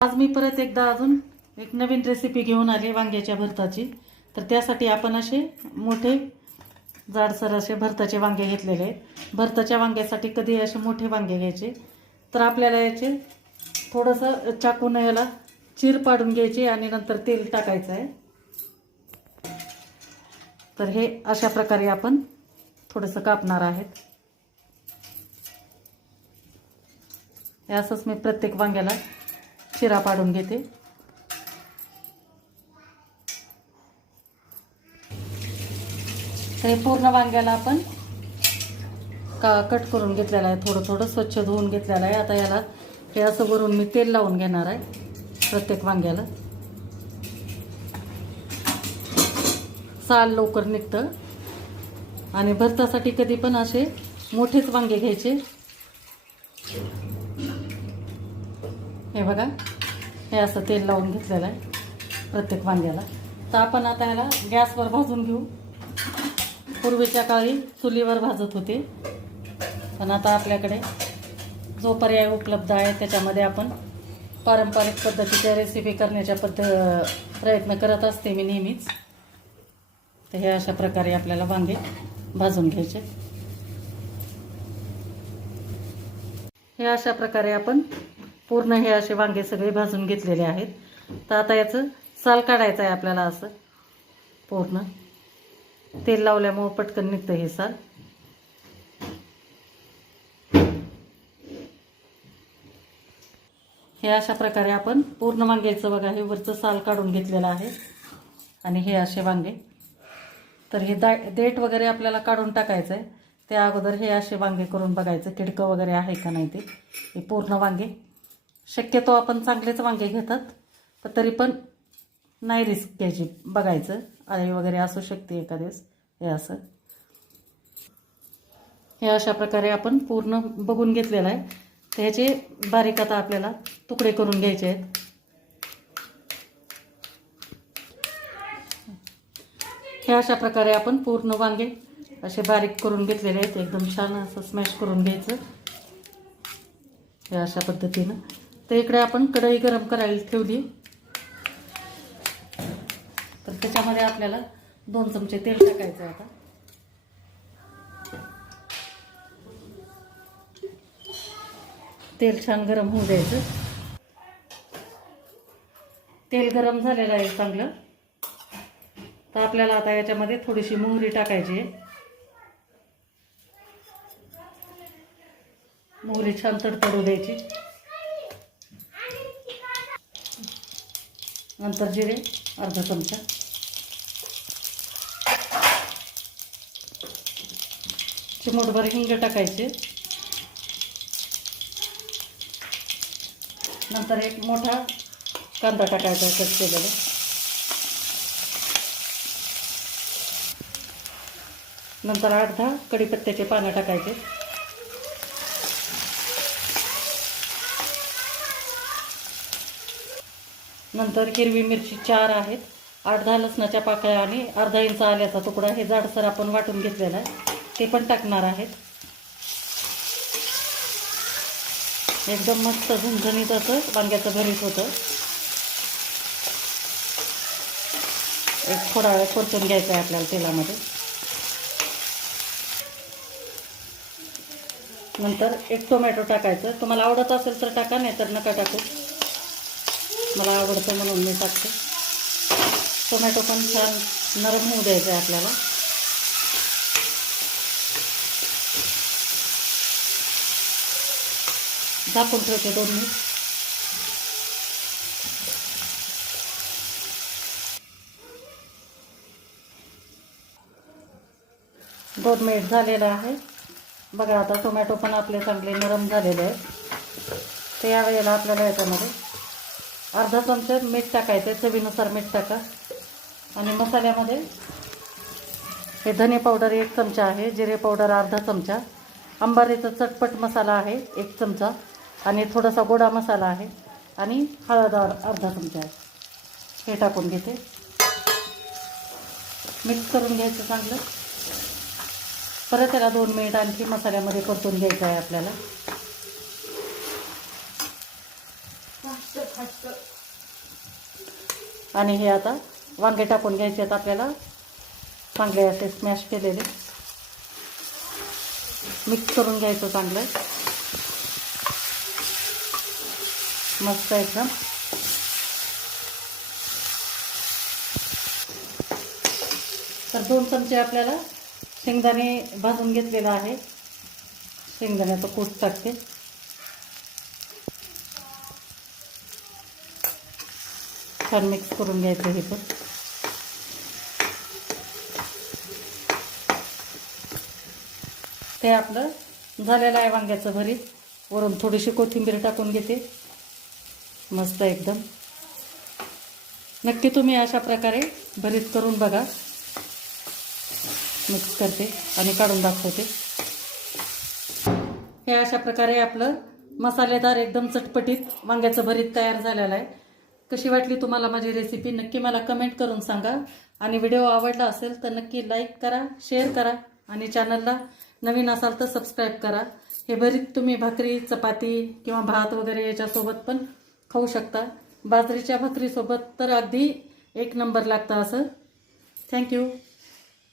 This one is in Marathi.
आज मी परत एकदा अजून एक नवीन रेसिपी घेऊन आली वांग्याच्या भरताची. तर त्यासाठी आपण असे मोठे जाडसर असे भरताचे वांगे घेतलेले आहेत. भरताच्या वांग्यासाठी कधी असे मोठे वांगे घ्यायचे? तर आपल्याला याचे थोडंसं चाकून याला चीर पाडून घ्यायची आणि नंतर तेल टाकायचं आहे. तर हे अशा प्रकारे आपण थोडंसं कापणार आहेत. असंच मी प्रत्येक वांग्याला शिरा पाडून घेते. तर हे पूर्ण वांग्याला आपण का कट करून घेतलेलं आहे थोडं थोडं स्वच्छ धुवून घेतलेलं आहे. आता याला हे असं वरून मी तेल लावून घेणार आहे प्रत्येक वांग्याला. साल लवकर निघतं. आणि भरतासाठी कधी पण असे मोठेच वांगे घ्यायचे. हे बघा. हे असं तेल लावून घेतलेलं आहे प्रत्येक वांग्याला. तर आपण आता याला गॅसवर भाजून घेऊ. पूर्वीच्या काळी चुलीवर भाजत होते. पण आता आपल्याकडे जो पर्याय उपलब्ध आहे त्याच्यामध्ये आपण पारंपरिक पद्धतीच्या रेसिपी करण्याच्या पद्ध प्रयत्न करत असते मी नेहमीच. तर हे अशा प्रकारे आपल्याला वांगे भाजून घ्यायचे. हे अशा प्रकारे आपण पूर्ण हे असे वांगे सगळे भाजून घेतलेले आहेत. तर आता याचं साल काढायचं आहे आपल्याला असं. पूर्ण. तेल लावल्यामुळं पटकन निघतं हे साल. हे अशा प्रकारे आपण पूर्ण वांग्याचं बघा हे वरचं साल काढून घेतलेलं आहे. आणि हे असे वांगे. तर हे दा देठ वगैरे आपल्याला काढून टाकायचं आहे. त्या अगोदर हे असे वांगे करून बघायचं किडकं वगैरे आहे का नाही ते. हे पूर्ण वांगे. शक्यतो आपण चांगलेच वांगे घेतात पण तरी पण नाही रिस्क घ्यायची. बघायचं आई वगैरे असू शकते एखाद्यास हे असं. हे अशा प्रकारे आपण पूर्ण बघून घेतलेलं आहे. तर ह्याचे बारीक आता आपल्याला तुकडे करून घ्यायचे आहेत. हे अशा प्रकारे आपण पूर्ण वांगे असे बारीक करून घेतलेले आहेत. एकदम छान असं स्मॅश करून घ्यायचं. हे अशा पद्धतीनं. तर इकडे आपण कढई गरम करायला ठेवली. तर त्याच्यामध्ये आपल्याला दोन चमचे तेल टाकायचं आहे आता. तेल छान गरम होऊ द्यायचं. तेल गरम झालेलं आहे चांगलं. तर आपल्याला आता याच्यामध्ये थोडीशी मोहरी टाकायची आहे. मोहरी छान तडतडू द्यायची. नंतर जिरे अर्धा चमचा. चिमूटभर हिंग टाकायचे. नंतर एक मोठा कांदा टाकायचा कट केलेला. नंतर अर्धा कढीपत्त्याचे पानं टाकायचे. नंतर हिरवी मिरची चार आहेत. आठ दहा लसणाच्या पाकळ्या आणि अर्धा इंच आल्याचा तुकडा हे जाडसर आपण वाटून घेतलेला आहे. ते पण टाकणार आहेत. एकदम मस्त झणझणीत असं वांग्याचं भरीत होतं. एक थोडा वेळ परतून घ्यायचं आहे आपल्याला तेलामध्ये. नंतर एक टोमॅटो टाकायचं. तुम्हाला आवडत असेल तर टाका नाही तर नका टाकू. मला आवडतं म्हणून मी टाकते. टोमॅटो पण छान नरम होऊ द्यायचं आहे आपल्याला. झाकून ठेवते दोन मिनिट. दोन मिनिट झालेलं आहे. बघा आता टोमॅटो पण आपले चांगले नरम झालेले आहेत. ते यावेळेला आपल्याला याच्यामध्ये अर्धा चमचा मीठ टाकायचं आहे चवीनुसार मीठ टाका. आणि मसाल्यामध्ये हे धने पावडर एक चमचा आहे जिरे पावडर अर्धा चमचा. अंबारीचा चटपट मसाला आहे एक चमचा. आणि थोडासा गोडा मसाला आहे आणि हळद अर्धा चमचा आहे. हे टाकून घेते. मिक्स करून घ्यायचं चांगलं. परत त्याला दोन मिनिट आणखी मसाल्यामध्ये परतून घ्यायचं आहे आपल्याला. आणि हे आता वांगे टाकून घ्यायचे आहेत आपल्याला. चांगले असे स्मॅश केलेले. मिक्स करून घ्यायचं चांगलं. मस्त एकदम. तर दोन चमचे आपल्याला शेंगदाणे भाजून घेतलेला आहे. शेंगदाण्याचं कूट टाकते. छान मिक्स करून घ्यायचं हे पण. ते आपलं झालेलं आहे वांग्याचं भरीत. वरून थोडीशी कोथिंबीर टाकून घेते. मस्त एकदम. नक्की तुम्ही अशा प्रकारे भरीत करून बघा. मिक्स करते आणि काढून दाखवते. हे अशा प्रकारे आपलं मसालेदार एकदम चटपटीत वांग्याचं भरीत तयार झालेलं आहे. कशी वाटली तुम्हाला माझी रेसिपी नक्की मला कमेंट करून सांगा. आणि व्हिडिओ आवडला असेल तर नक्की लाईक करा शेअर करा आणि चॅनलला नवीन असाल तर सबस्क्राईब करा. हे भरीत तुम्ही भाकरी चपाती किंवा भात वगैरे याच्यासोबत पण खाऊ शकता. बाजरीच्या भाकरीसोबत तर अगदी एक नंबर लागतं असं. थँक्यू